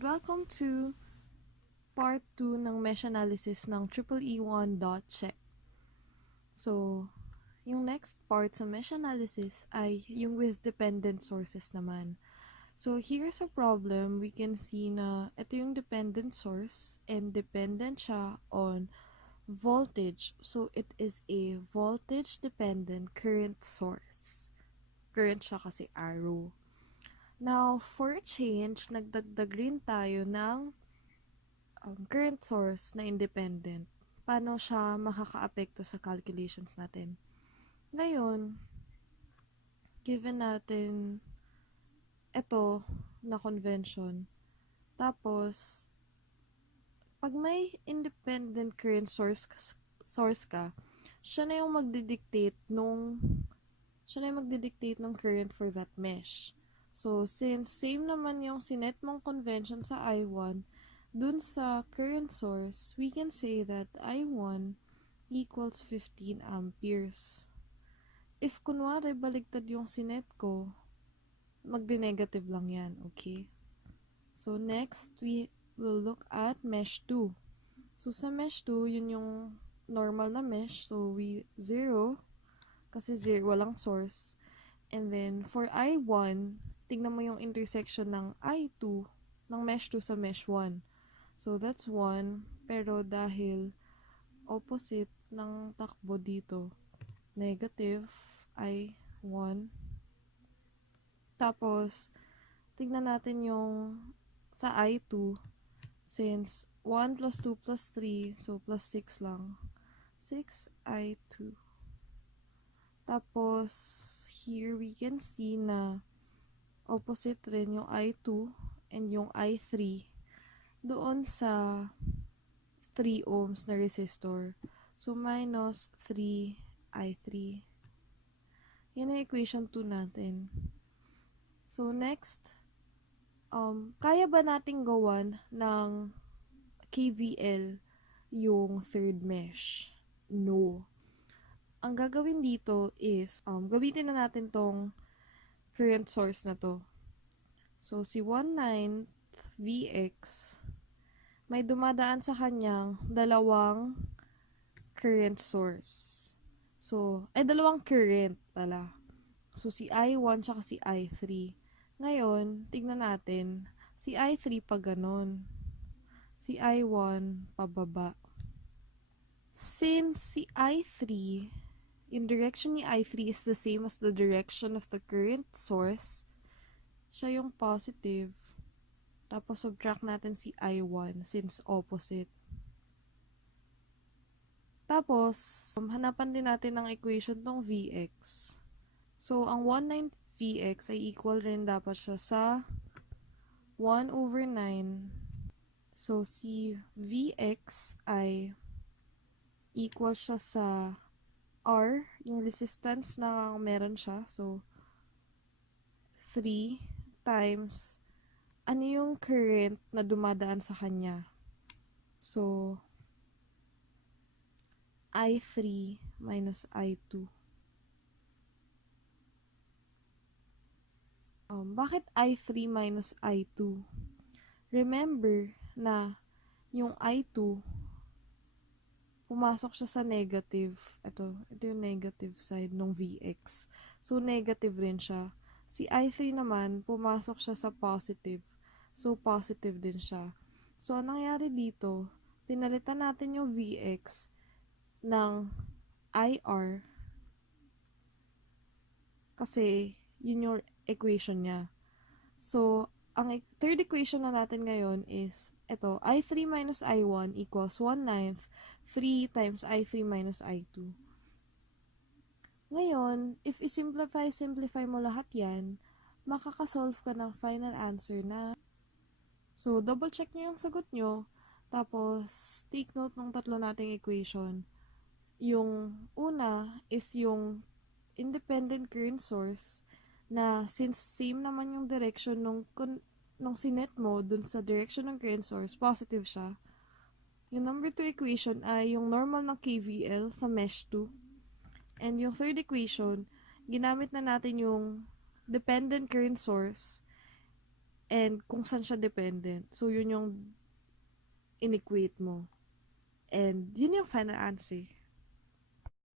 and welcome to part 2 ng mesh analysis ng EEE1 dotChE. So, yung next part sa mesh analysis ay yung with dependent sources naman. So, here's a problem. We can see na ito yung dependent source and dependent siya on voltage. So, it is a voltage-dependent current source. Current siya kasi arrow. Now, for a change, nagdagdag rin tayo ng current source na independent. Paano siya makaka-apekto sa calculations natin? Ngayon, given natin ito na convention, tapos, pag may independent current source ka, siya na yung magdidictate ng current for that mesh. So, since same naman yung sinet mong convention sa I1, dun sa current source, we can say that I1 equals 15 amperes. If kunwari baligtad yung sinet ko, magdi-negative lang yan, okay? So, next, we will look at mesh 2. So, sa mesh 2, yun yung normal na mesh. So, 0, kasi 0, walang source. And then, for I1, tingnan mo yung intersection ng I2, ng mesh 2 sa mesh 1. So, that's 1. Pero dahil opposite ng takbo dito, negative I1. Tapos, tingnan natin yung sa I2. Since 1 plus 2 plus 3, so plus 6 lang. 6 I2. Tapos, here we can see na opposite rin yung I2 and yung I3 doon sa 3 ohms na resistor. So, minus 3 I3. Yan ang equation 2 natin. So, next, kaya ba nating gawan ng KVL yung third mesh? No. Ang gagawin dito is, gamitin na natin tong current source na to. So, si 1/9 Vx, may dumadaan sa kanyang dalawang current source. So, dalawang current pala. So, si I1 tsaka si I3. Ngayon, tignan natin, si I3 pa ganon. Si I1 pababa. Since si I3, yung direction ni I3 is the same as the direction of the current source, siya yung positive. Tapos, subtract natin si I1 since opposite. Tapos, hanapan din natin ng equation tong Vx. So, ang 1/9 Vx ay equal rin dapat siya sa 1/9. So, si Vx ay equal siya sa R, yung resistance na meron siya. So, 3 times ano yung current na dumadaan sa kanya. So, I3 minus I2. Bakit I3 minus I2? Remember na yung I2 pumasok siya sa negative. Ito yung negative side ng Vx. So, negative rin siya. Si I3 naman, pumasok siya sa positive. So, positive din siya. So, anong nangyari dito? Pinalitan natin yung Vx ng IR. Kasi, yun yung equation niya. So, ang third equation na natin ngayon is, ito, I3 minus I1 equals 1/9 3 times I3 minus I2. Ngayon, if simplify mo lahat yan, makakasolve ka ng final answer na. So, double check nyo yung sagot nyo, tapos take note ng tatlo nating equation. Yung una is yung independent current source na since same naman yung direction nung sinet mo dun sa direction ng current source, positive siya. Yung number 2 equation ay yung normal ng KVL sa mesh 2. And yung third equation, ginamit na natin yung dependent current source and kung saan siya dependent. So, yun yung inequate mo. And, yun yung final answer.